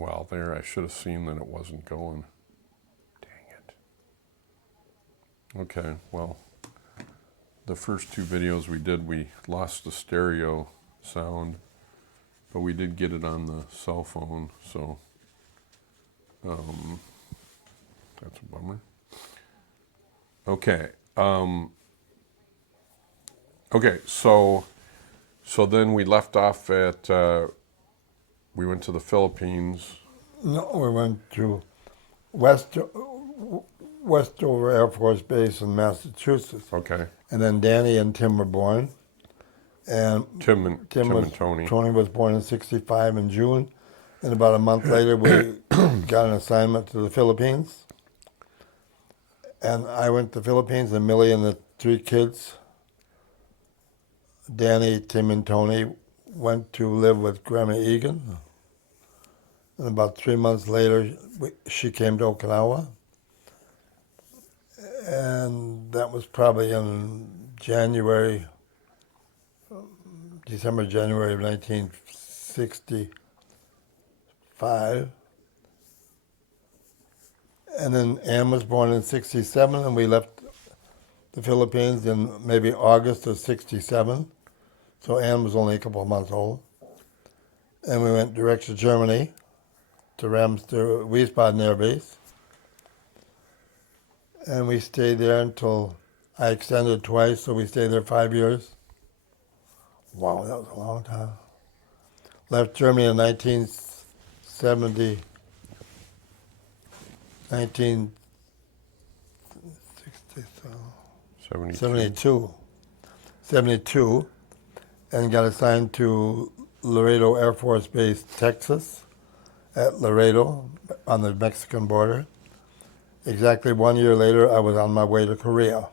Well, there, I should have seen that it wasn't going. Dang it. Okay, well, the first two videos we did, we lost the stereo sound, but we did get it on the cell phone, so that's a bummer. Okay. Okay, so then we left off at, we went to the Philippines. No, we went to Westover Air Force Base in Massachusetts. Okay. And then Danny and Tim were born. And Tim and Tony. Tony was born in '65 in June. And about a month later, we got an assignment to the Philippines. And I went to the Philippines, and Millie and the three kids, Danny, Tim, and Tony, went to live with Grandma Egan. And about 3 months later, she came to Okinawa. And that was probably in December, January of 1965. And then Ann was born in '67, and we left the Philippines in maybe August of '67. So Ann was only a couple of months old. And we went direct to Germany, to Wiesbaden Air Base. And we stayed there until I extended twice, so we stayed there 5 years. Wow, that was a long time. Left Germany in 1972. And got assigned to Laredo Air Force Base, Texas, at Laredo on the Mexican border. Exactly 1 year later, I was on my way to Korea.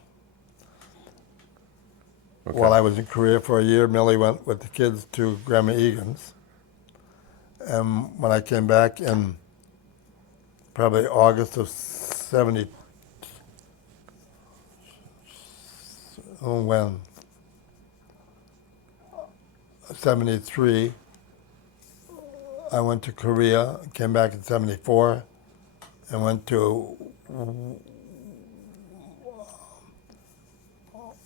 Okay. While I was in Korea for a year, Millie went with the kids to Grandma Egan's. And when I came back in probably August of 73, I went to Korea, came back in '74, and went to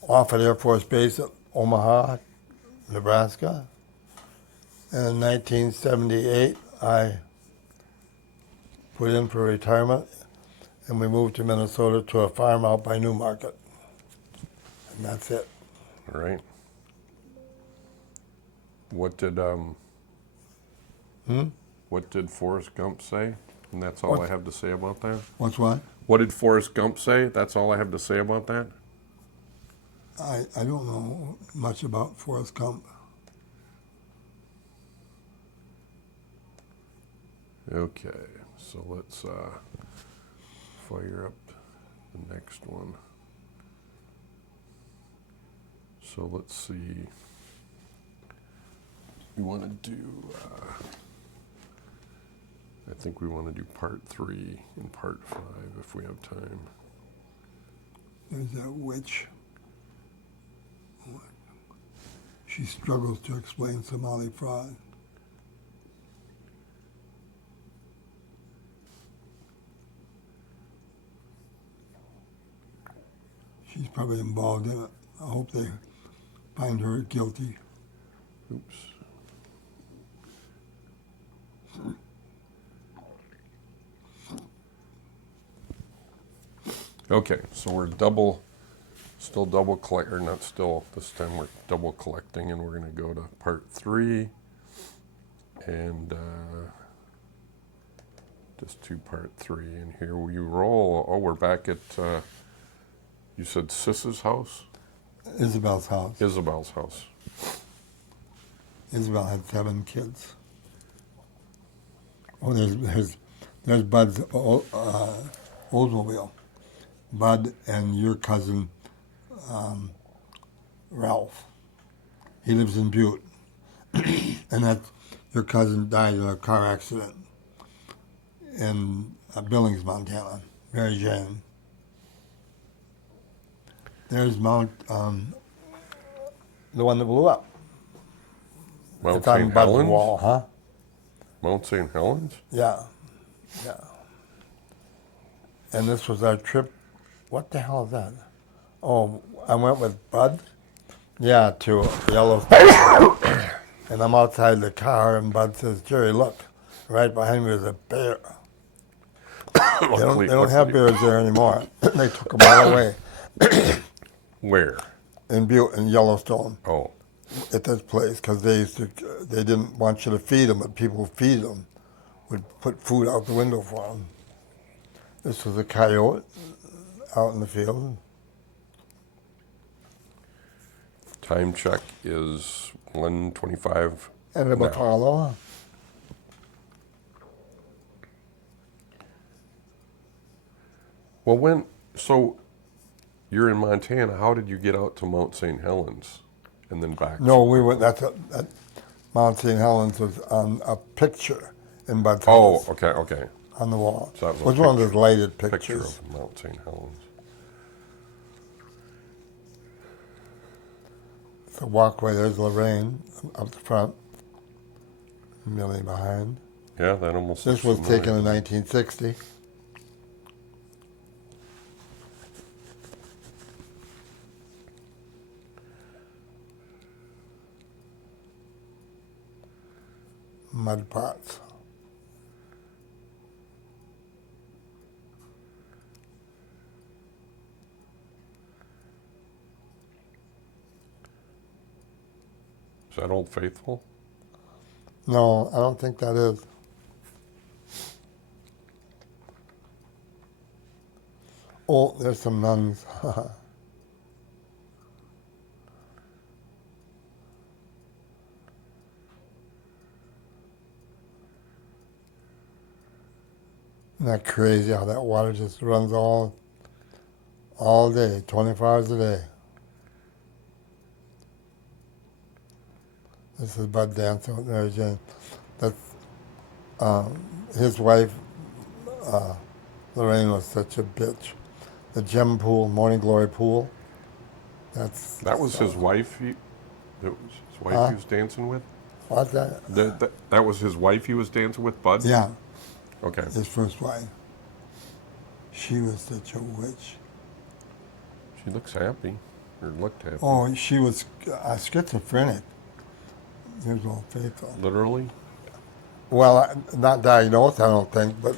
Offutt Air Force Base at Omaha, Nebraska. And in 1978, I put in for retirement, and we moved to Minnesota to a farm out by Newmarket. And that's it. All right. What did Forrest Gump say? And that's all I have to say about that? What's what? What did Forrest Gump say? That's all I have to say about that? I don't know much about Forrest Gump. Okay, so let's fire up the next one. So let's see. We want to do, I think we want to do part 3 and part 5 if we have time. There's that witch. She struggles to explain Somali fraud. She's probably involved in it. I hope they find her guilty. Oops. Okay, so we're still double collect, or not still, this time we're double collecting, and we're going to go to part 3, and just to part 3, and here we roll. Oh, we're back at, you said Sis's house? Isabel's house. Isabel's house. Isabel had 7 kids. Oh, there's Bud's Oldsmobile. Bud and your cousin, Ralph. He lives in Butte. And that's, your cousin died in a car accident in Billings, Montana. Mary Jane. There's Mount, the one that blew up. Mount It's on St. Bud's Helens? wall, huh? Mount St. Helens? Yeah, yeah. And this was our trip. What the hell is that? Oh, I went with Bud. Yeah, to Yellowstone. And I'm outside the car, and Bud says, "Jerry, look, right behind me is a bear." Luckily, They don't have bears there anymore. They took them all away Where? in Yellowstone Oh, at this place because they didn't want you to feed them, but people who feed them would put food out the window for them. This was a coyote out in the field. time check is 1:25 And now. Apollo. Well, so you're in Montana. How did you get out to Mount St. Helens and then back? No, we went. That Mount St. Helens was on a picture in Bud's Oh, house okay. on the wall. So that It was one of those lighted Picture pictures. of Mount St. Helens. The walkway, there's Lorraine up the front, Millie behind. Yeah, that almost. This looks was familiar. taken in 1960. Mud pots. Is that Old Faithful? No, I don't think that is. Oh, there's some nuns. Isn't that crazy how that water just runs all day, 24 hours a day? This is Bud dancing with Mary Jane. That's his wife, Lorraine, was such a bitch. The gem pool, Morning Glory pool. That was his wife. That was his wife he was dancing with. What's that? That was his wife he was dancing with, Bud. Yeah, Okay. his first wife. She was such a witch. She looks happy, or looked happy. Oh, she was schizophrenic. Here's Old Faithful. Literally. Well, not diagnosed, I don't think, but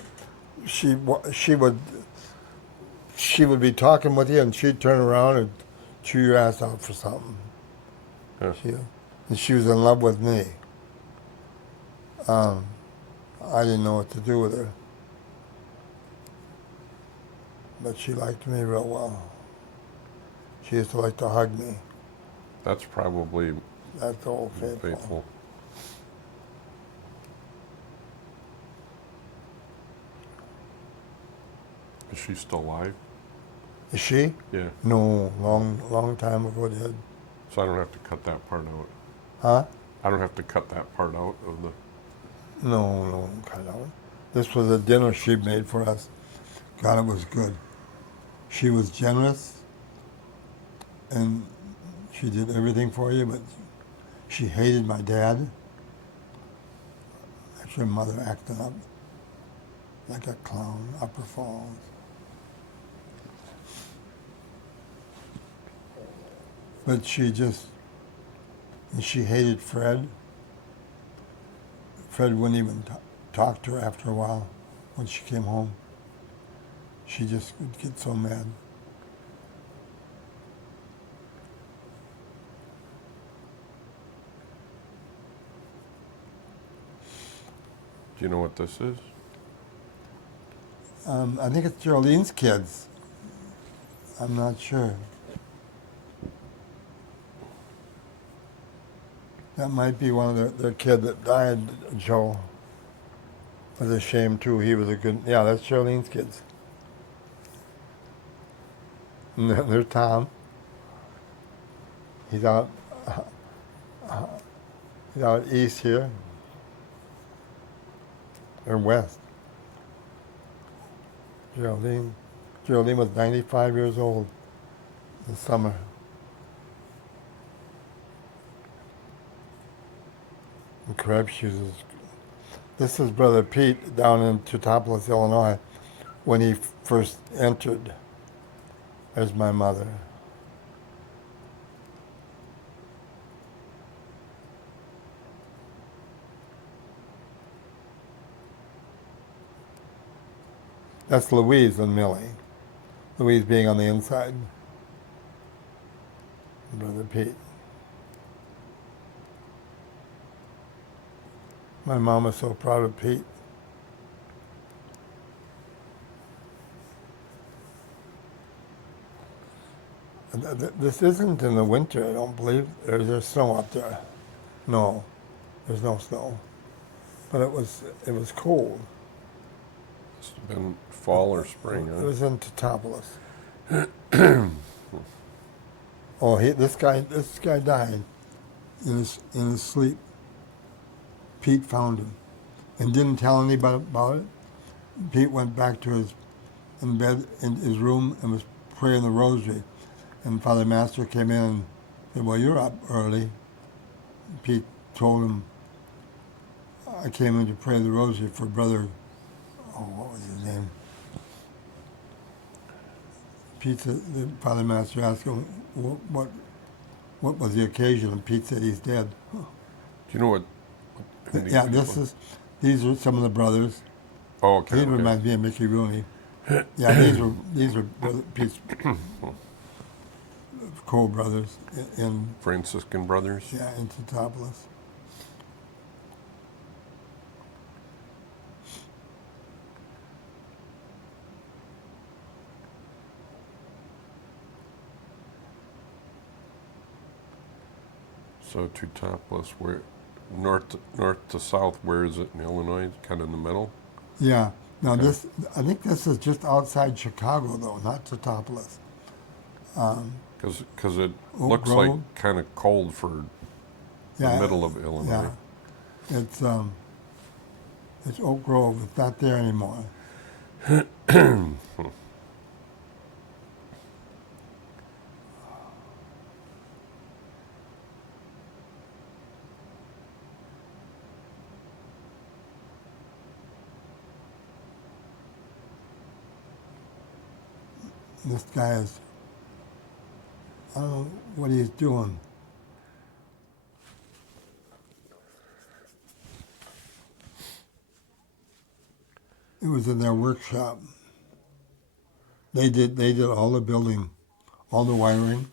she would be talking with you, and she'd turn around and chew your ass out for something. Yeah. And she was in love with me. I didn't know what to do with her, but she liked me real well. She used to like to hug me. That's probably That's Old Faithful. Faithful. Is she still alive? Is she? Yeah. No, long time ago, dead. So I don't have to cut that part out. Huh? I don't have to cut that part out of the. No, kind of. This was a dinner she made for us. God, it was good. She was generous, and she did everything for you, but she hated my dad. Actually, mother acting up like a clown, Upper Falls. But she hated Fred. Fred wouldn't even talk to her after a while when she came home. She just would get so mad. Do you know what this is? I think it's Geraldine's kids. I'm not sure. That might be one of their kid that died, Joe. It was a shame, too. He was a good... Yeah, that's Geraldine's kids. And there's Tom. He's out east here. Or west. Geraldine was 95 years old this summer. And Krebs uses This is Brother Pete down in Teutopolis, Illinois, when he first entered. There's my mother. That's Louise and Millie. Louise being on the inside. Brother Pete. My mom is so proud of Pete. This isn't in the winter, I don't believe. There's snow up there. No, there's no snow. But it was cold. Must have been fall or spring, It huh? was in Teutopolis. Oh, this guy died in his sleep. Pete found him and didn't tell anybody about it. Pete went back to his room and was praying the rosary. And Father Master came in and said, "Well, you're up early." Pete told him, "I came in to pray the rosary for Brother," what was his name? Pete said, the Father Master asked him, what was the occasion? And Pete said, "He's dead." Do you know what? who these Yeah, people- these are some of the brothers. Oh, okay. He okay. reminds me of Mickey Rooney. Yeah, these were Pete's co-brothers in Franciscan brothers. in Teutopolis. So Teutopolis, where north to south, where is it in Illinois? Kind of in the middle. Yeah. Now Okay. I think this is just outside Chicago though, not Teutopolis. Because it Oak looks Grove. like kind of cold for Yeah, the middle of Illinois. Yeah, it's Oak Grove. It's not there anymore. This guy is, I don't know what he's doing. It was in their workshop. They did all the building, all the wiring.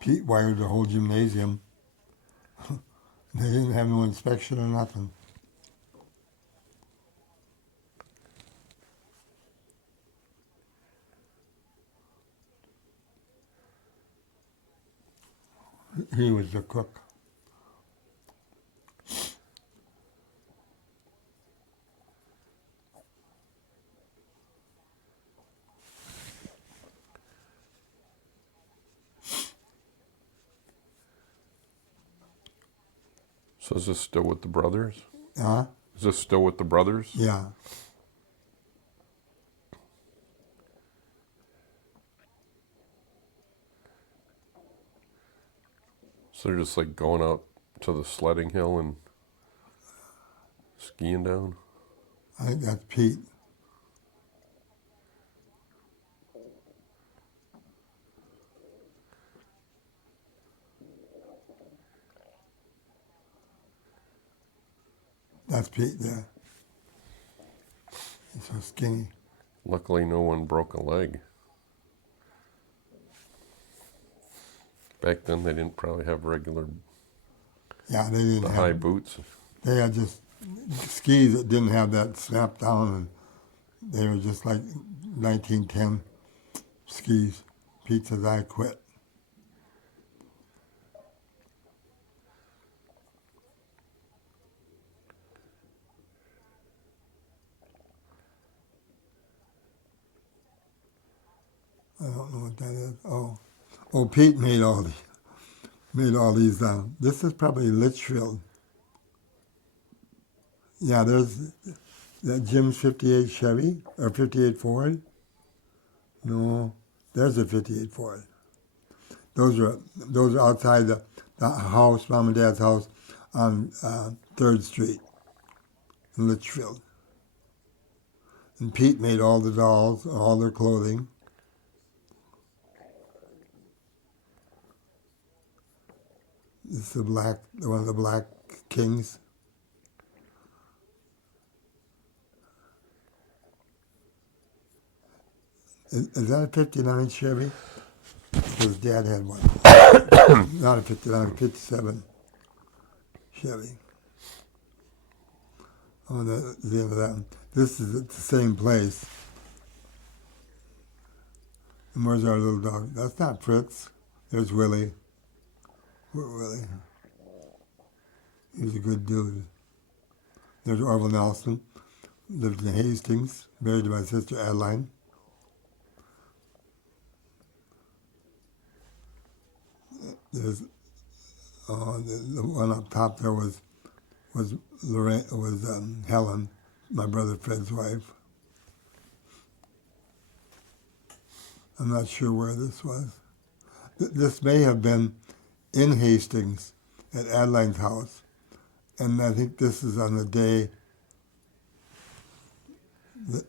Pete wired the whole gymnasium. They didn't have no inspection or nothing. He was the cook. So is this still with the brothers? Huh? Is this still with the brothers? Yeah. So they're just like going out to the sledding hill and skiing down? I think that's Pete. That's Pete there. He's so skinny. Luckily, no one broke a leg. Back then, they didn't probably have regular Yeah, they didn't have. high boots. They had just skis that didn't have that snap down, and they were just like 1910 skis. Pete says, "I quit." I don't know what that is. Oh, Pete made all these. This is probably Litchfield. Yeah, there's that Jim's 58 Chevy or 58 Ford. No, there's a 58 Ford. Those are outside the house, Mom and Dad's house on 3rd Street in Litchfield. And Pete made all the dolls, all their clothing. This is one of the black kings. Is that a 59 Chevy? Because Dad had one. Not a 59, a 57 Chevy. Oh, the end of that one. This is at the same place. And where's our little dog? That's not Fritz. There's Willie. Poor Willie. He was a good dude. There's Orville Nelson. Lived in Hastings. Married to my sister Adeline. There's the one up top there was Lorraine, Helen, my brother Fred's wife. I'm not sure where this was. This may have been in Hastings at Adeline's house, and I think this is on the day that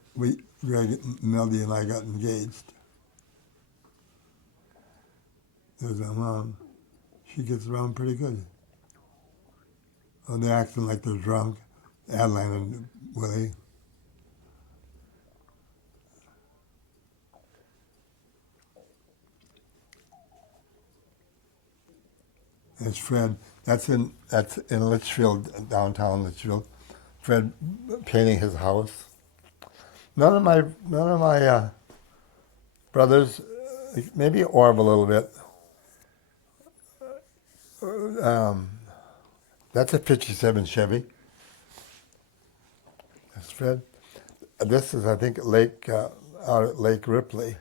Melody and I got engaged. There's my mom. She gets around pretty good. Oh, they're acting like they're drunk, Adeline and Willie. There's Fred. That's in Litchfield, downtown Litchfield. Fred painting his house. None of my brothers, maybe Orb a little bit. That's a 57 Chevy. That's Fred. This is, I think, out at Lake Ripley.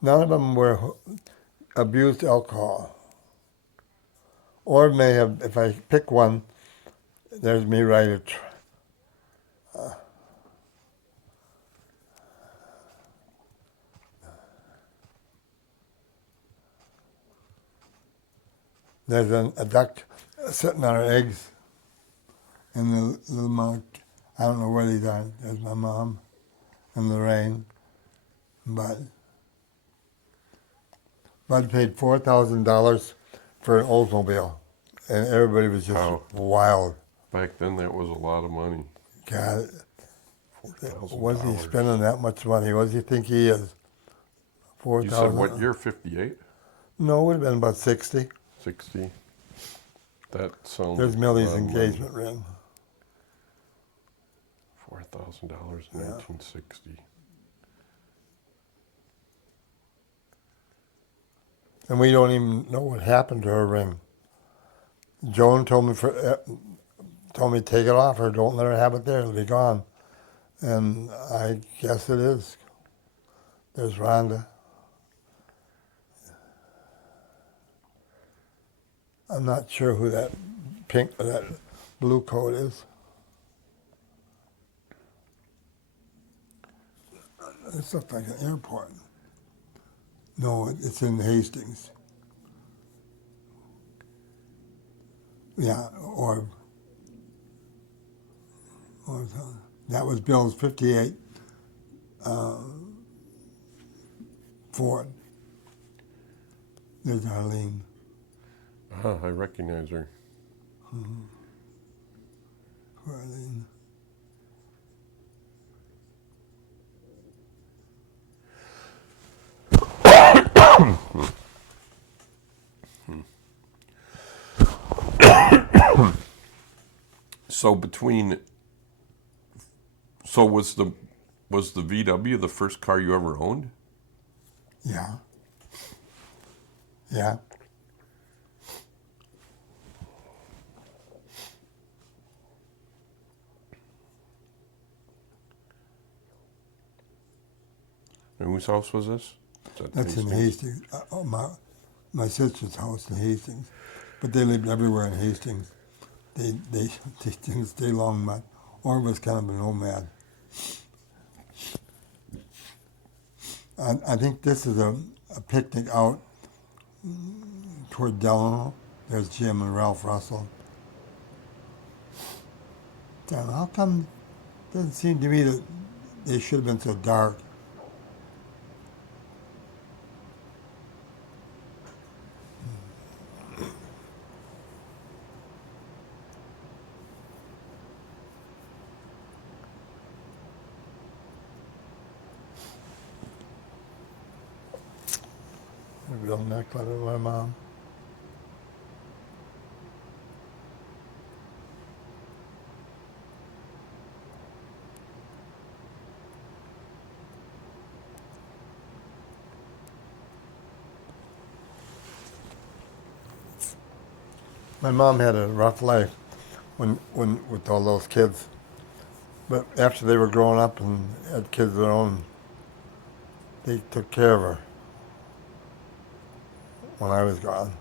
None of them were abused alcohol. Or may have, if I pick one, there's me right at. There's a duck sitting on her eggs in the little mark. I don't know where these are. There's my mom and Lorraine. Bud paid $4,000 for an Oldsmobile, and everybody was just wild. Back then, that was a lot of money. God, was he spending that much money? What does he think he is? 4,000. You said what year? 58? No, it would have been about 60. 60. That sounds. There's Millie's engagement ring. $4,000 in 1960. And we don't even know what happened to her ring. Joan told me to take it off her. Don't let her have it there. It'll be gone. And I guess it is. There's Rhonda. I'm not sure who that blue coat is. This looks like an airport. No, it's in Hastings. Yeah, or that was Bill's 58 Ford. There's Arlene. I recognize her. Mm-hmm. Arlene. So was the VW the first car you ever owned? Yeah. Yeah. And whose house was this? That's in Hastings. My sister's house in Hastings, but they lived everywhere in Hastings. They didn't stay long, but Orr was kind of a nomad. I think this is a picnic out toward Delano. There's Jim and Ralph Russell. Damn, how come it doesn't seem to me that they should have been so dark? A real necklace of my mom. My mom had a rough life when with all those kids. But after they were growing up and had kids of their own, they took care of her when I was gone.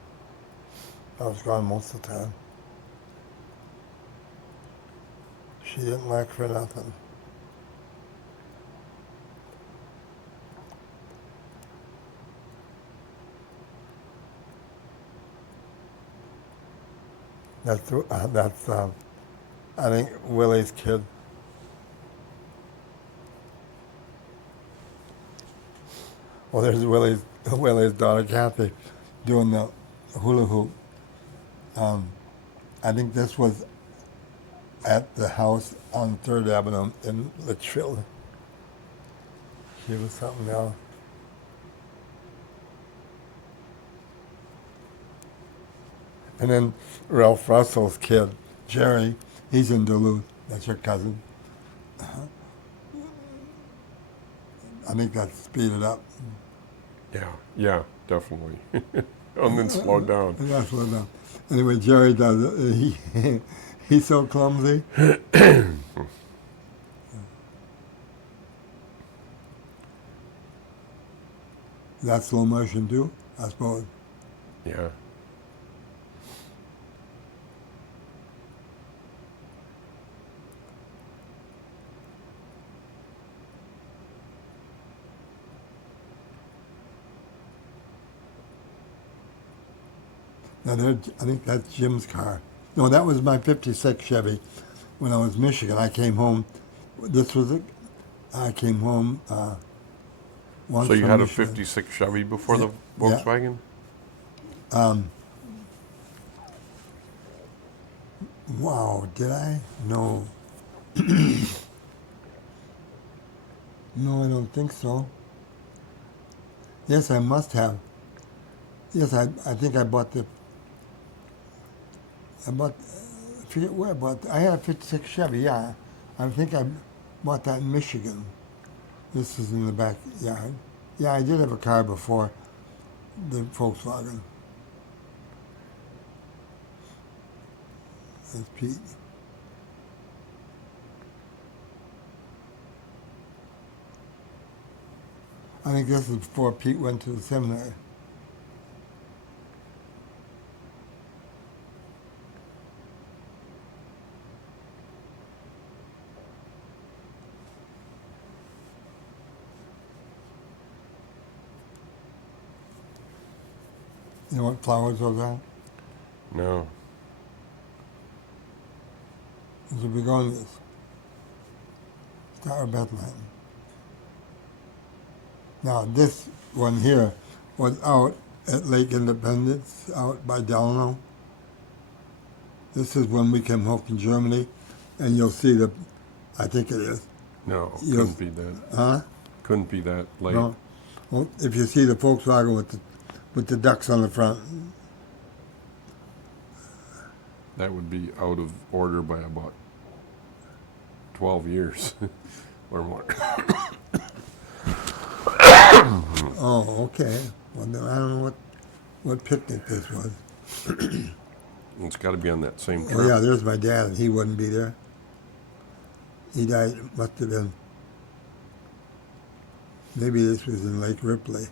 I was gone most of the time. She didn't lack for nothing. That's I think Willie's kid. Well, there's Willie's daughter Cathy doing the hula hoop. I think this was at the house on 3rd Avenue in Litchfield. She was something else. And then Ralph Russell's kid, Jerry, he's in Duluth. That's your cousin. I think that's speeded up. Yeah, definitely. And then slowed down. Yeah, slowed down. Anyway, Jerry does it. He's so clumsy. That's slow motion too, I suppose. Yeah. Now, I think that's Jim's car. No, that was my '56 Chevy. When I was in Michigan, I came home. This was it. I came home once. So you from had Michigan. a '56 Chevy before the Yeah. Volkswagen? Wow, did I? No. No, I don't think so. Yes, I must have. Yes, I think I bought I forget where I bought, I had a '56 Chevy, yeah. I think I bought that in Michigan. This is in the backyard. Yeah, I did have a car before the Volkswagen. That's Pete. I think this is before Pete went to the seminary. You know what flowers those are? No. Those are begonias. Star of Bethlehem. Now this one here was out at Lake Independence, out by Delano. This is when we came home from Germany, and you'll see I think it is. No, You'll- couldn't be that. Huh? Couldn't be that late. No. Well, if you see the Volkswagen with the ducks on the front, That would be out of order by about 12 years or more. oh, okay. Well, then I don't know what picnic this was. It's got to be on that same trip. Oh yeah, there's my dad, and he wouldn't be there. He died. Must have been. Maybe this was in Lake Ripley.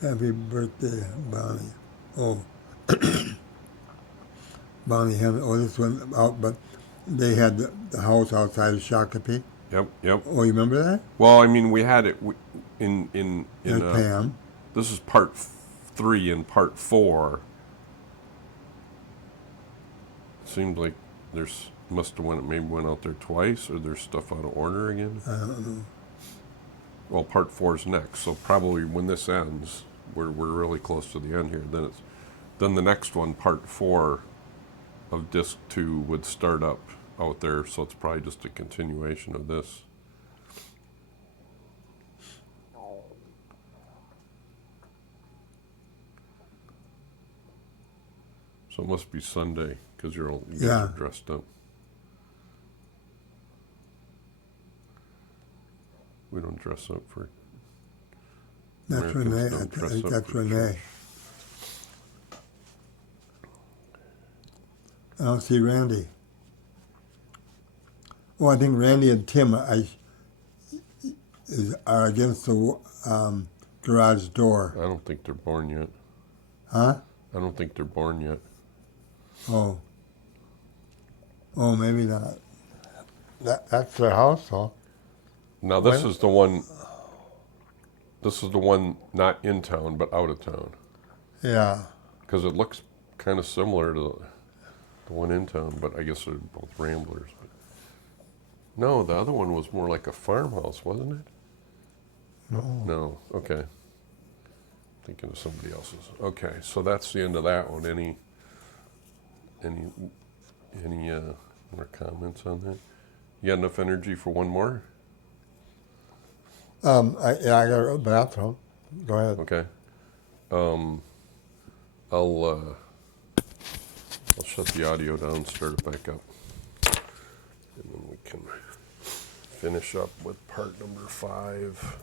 Happy birthday, Bonnie. Oh, Bonnie Hennen. Oh, this went out, but they had the house outside of Shakopee. Yep, yep. Oh, you remember that? Well, I mean, we had it in There's Pam. this is part 3 and part 4. Seemed like must have went out there twice, or there's stuff out of order again. I don't know. Well, part 4 is next, so probably when this ends, we're really close to the end here. Then the next one, part 4 of Disc 2, would start up out there, so it's probably just a continuation of this. So it must be Sunday, because you guys Yeah. are dressed up. We don't dress up for... That's Americans Renee. don't I dress think up that's for Renee. church. I don't see Randy. Oh, I think Randy and Tim are against the garage door. I don't think they're born yet. Huh? I don't think they're born yet. Oh. Oh, maybe not. That's their house, huh? Now this is the one. This is the one not in town but out of town, Yeah. because it looks kind of similar to the one in town, but I guess they're both ramblers. But no, the other one was more like a farmhouse, wasn't it? No. No. Okay. Thinking of somebody else's. Okay, so that's the end of that one. Any more comments on that? You got enough energy for one more? I got a bathroom. Go ahead. Okay. I'll shut the audio down, start it back up, and then we can finish up with part number 5.